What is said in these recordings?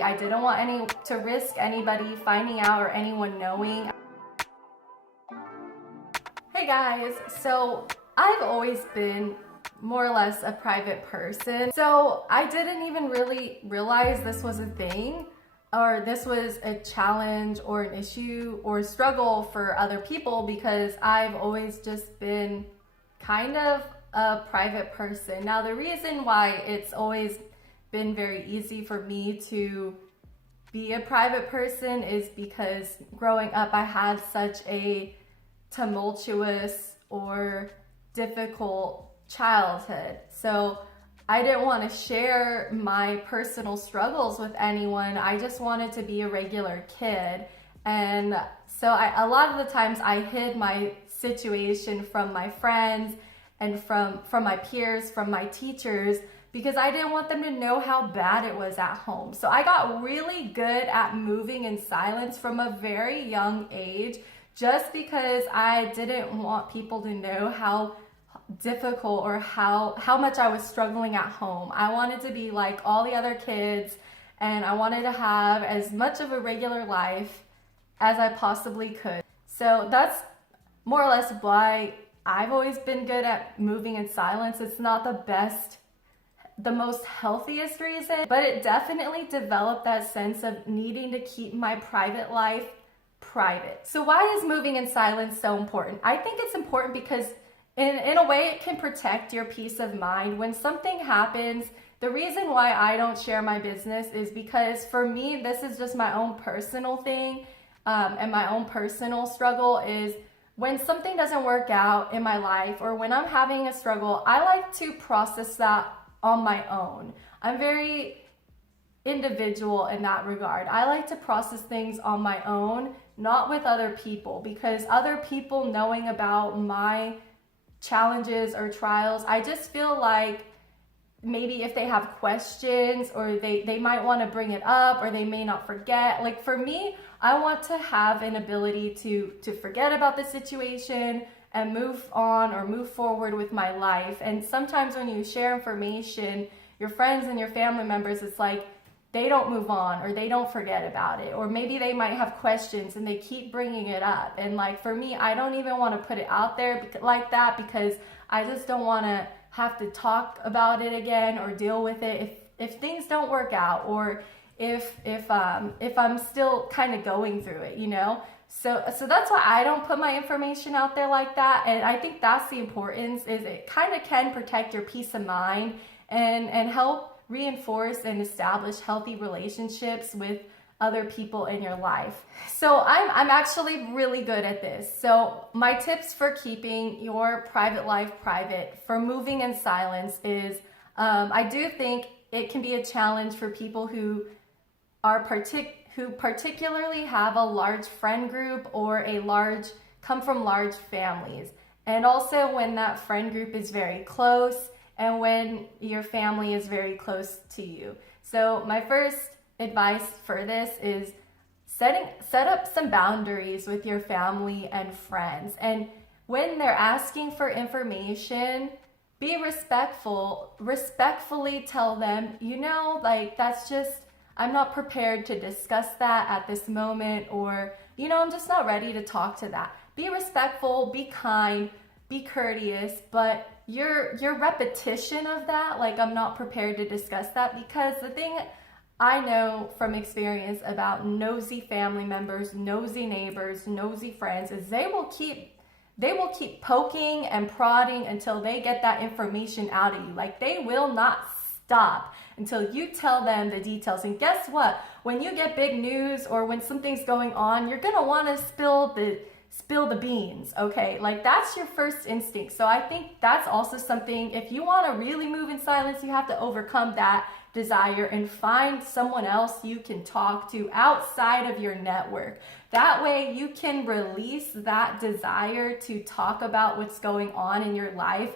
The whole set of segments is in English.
I didn't want to risk anybody finding out or anyone knowing. Hey guys, so I've always been more or less a private person. So I didn't even really realize this was a thing, or this was a challenge or an issue or a struggle for other people, because I've always just been kind of a private person. Now, the reason why it's always been very easy for me to be a private person is because growing up I had such a tumultuous or difficult childhood. So I didn't want to share my personal struggles with anyone. I just wanted to be a regular kid. And so a lot of the times I hid my situation from my friends and from my peers, from my teachers, because I didn't want them to know how bad it was at home. So I got really good at moving in silence from a very young age, just because I didn't want people to know how difficult or how much I was struggling at home. I wanted to be like all the other kids, and I wanted to have as much of a regular life as I possibly could. So that's more or less why I've always been good at moving in silence. It's not the most healthiest reason, but it definitely developed that sense of needing to keep my private life private. So why is moving in silence so important? I think it's important because in a way it can protect your peace of mind. When something happens, the reason why I don't share my business is because for me, this is just my own personal thing, and my own personal struggle is when something doesn't work out in my life, or when I'm having a struggle, I like to process that on my own. I'm very individual in that regard. I like to process things on my own, not with other people, because other people knowing about my challenges or trials, I just feel like maybe if they have questions, or they might want to bring it up, or they may not forget. Like for me, I want to have an ability to forget about the situation and move on or move forward with my life. And sometimes when you share information, your friends and your family members, it's like they don't move on or they don't forget about it, or maybe they might have questions and they keep bringing it up. And like for me, I don't even want to put it out there like that, because I just don't want to have to talk about it again or deal with it if things don't work out, or if I'm still kind of going through it, you know? So that's why I don't put my information out there like that. And I think that's the importance, is it kind of can protect your peace of mind and help reinforce and establish healthy relationships with other people in your life. So I'm actually really good at this. So my tips for keeping your private life private, for moving in silence, is I do think it can be a challenge for people who particularly have a large friend group or come from large families. And also when that friend group is very close, and when your family is very close to you. So my first advice for this is set up some boundaries with your family and friends. And when they're asking for information, be respectful. Respectfully tell them, like that's just, I'm not prepared to discuss that at this moment, or, I'm just not ready to talk to that. Be respectful, be kind, be courteous, but your repetition of that, like I'm not prepared to discuss that, because the thing I know from experience about nosy family members, nosy neighbors, nosy friends, is they will keep poking and prodding until they get that information out of you. Like they will not stop until you tell them the details. And guess what? When you get big news or when something's going on, you're gonna want to spill the beans, okay? Like that's your first instinct. So I think that's also something, if you want to really move in silence, you have to overcome that desire and find someone else you can talk to outside of your network. That way you can release that desire to talk about what's going on in your life,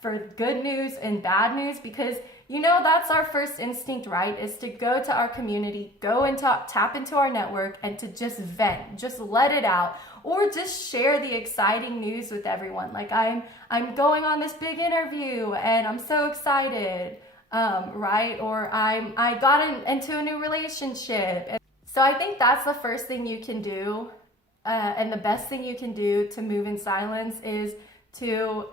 for good news and bad news, because that's our first instinct, right? Is to go to our community, go and tap into our network, and to just vent, just let it out, or just share the exciting news with everyone. Like I'm going on this big interview and I'm so excited. right? Or I got into a new relationship. So I think that's the first thing you can do, and the best thing you can do to move in silence is to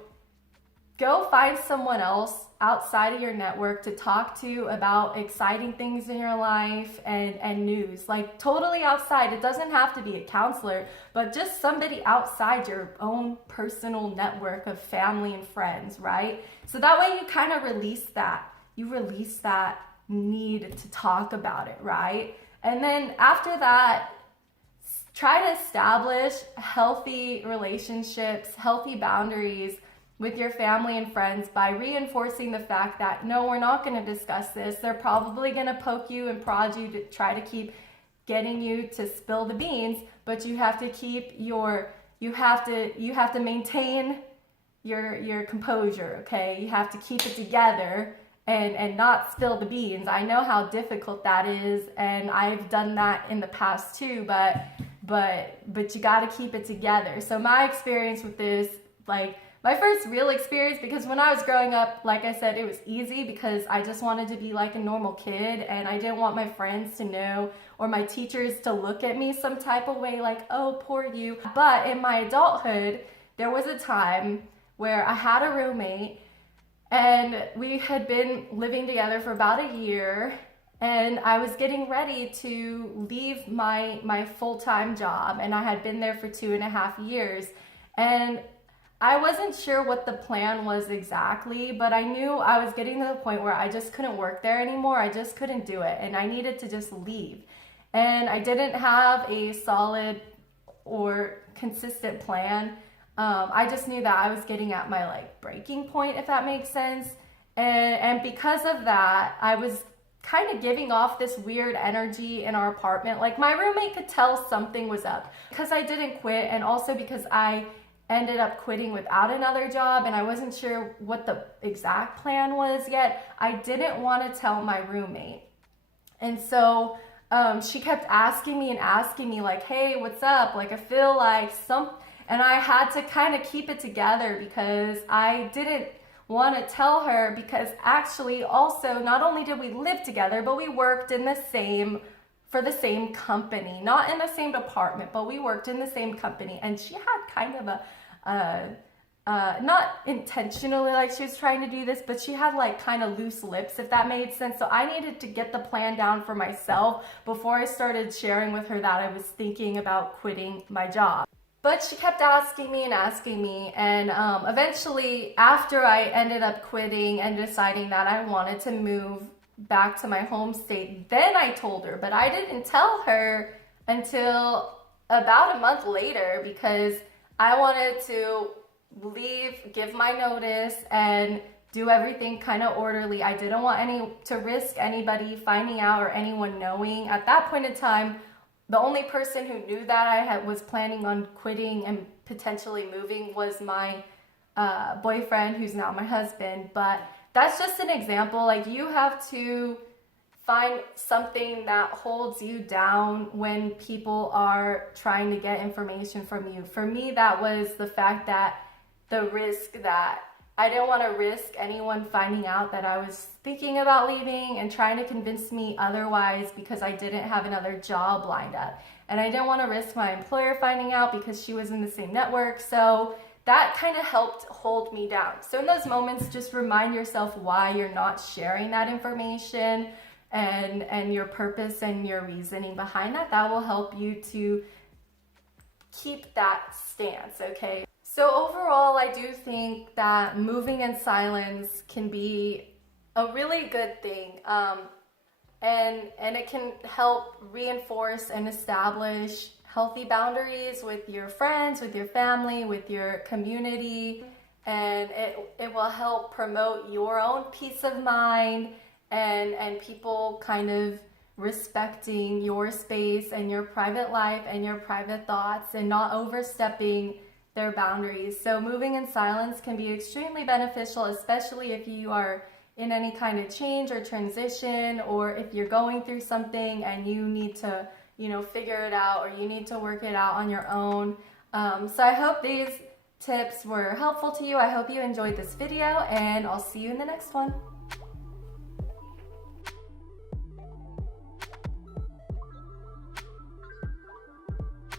go find someone else outside of your network to talk to about exciting things in your life and news. Like totally outside. It doesn't have to be a counselor, but just somebody outside your own personal network of family and friends, right? So that way you kind of release that. You release that need to talk about it, right? And then after that, try to establish healthy relationships, healthy boundaries with your family and friends by reinforcing the fact that no, we're not going to discuss this. They're probably going to poke you and prod you to try to keep getting you to spill the beans, but you have to keep you have to maintain your composure, okay? You have to keep it together and not spill the beans. I know how difficult that is, and I've done that in the past too, but you got to keep it together. So my experience with this, like my first real experience, because when I was growing up, like I said, it was easy because I just wanted to be like a normal kid, and I didn't want my friends to know or my teachers to look at me some type of way like, oh, poor you. But in my adulthood, there was a time where I had a roommate and we had been living together for about a year, and I was getting ready to leave my full-time job, and I had been there for 2.5 years. And I wasn't sure what the plan was exactly, but I knew I was getting to the point where I just couldn't work there anymore. I just couldn't do it, and I needed to just leave. And I didn't have a solid or consistent plan. I just knew that I was getting at my like breaking point, if that makes sense. And because of that, I was kind of giving off this weird energy in our apartment. Like my roommate could tell something was up because I didn't quit, and also because I ended up quitting without another job, and I wasn't sure what the exact plan was yet. I didn't want to tell my roommate. And so she kept asking me like, hey, what's up? Like I feel like and I had to kind of keep it together because I didn't want to tell her, because actually also not only did we live together, but we worked for the same company, not in the same department, but we worked in the same company. And she had kind of not intentionally like she was trying to do this, but she had like kind of loose lips, if that made sense. So I needed to get the plan down for myself before I started sharing with her that I was thinking about quitting my job. But she kept asking me, and eventually, after I ended up quitting and deciding that I wanted to move back to my home state, then I told her. But I didn't tell her until about a month later, because I wanted to leave, give my notice, and do everything kind of orderly. I didn't want to risk anybody finding out or anyone knowing. At that point in time, the only person who knew that I was planning on quitting and potentially moving was my boyfriend, who's now my husband. But that's just an example. Like, you have to find something that holds you down when people are trying to get information from you. For me, that was the fact that the risk that I didn't want to risk anyone finding out that I was thinking about leaving and trying to convince me otherwise, because I didn't have another job lined up. And I didn't want to risk my employer finding out because she was in the same network. So that kind of helped hold me down. So in those moments, just remind yourself why you're not sharing that information, and your purpose and your reasoning behind that. That will help you to keep that stance, okay? So overall, I do think that moving in silence can be a really good thing, and it can help reinforce and establish healthy boundaries with your friends, with your family, with your community, and it will help promote your own peace of mind and people kind of respecting your space and your private life and your private thoughts and not overstepping their boundaries. So moving in silence can be extremely beneficial, especially if you are in any kind of change or transition, or if you're going through something and you need to, figure it out, or you need to work it out on your own. So I hope these tips were helpful to you. I hope you enjoyed this video, and I'll see you in the next one.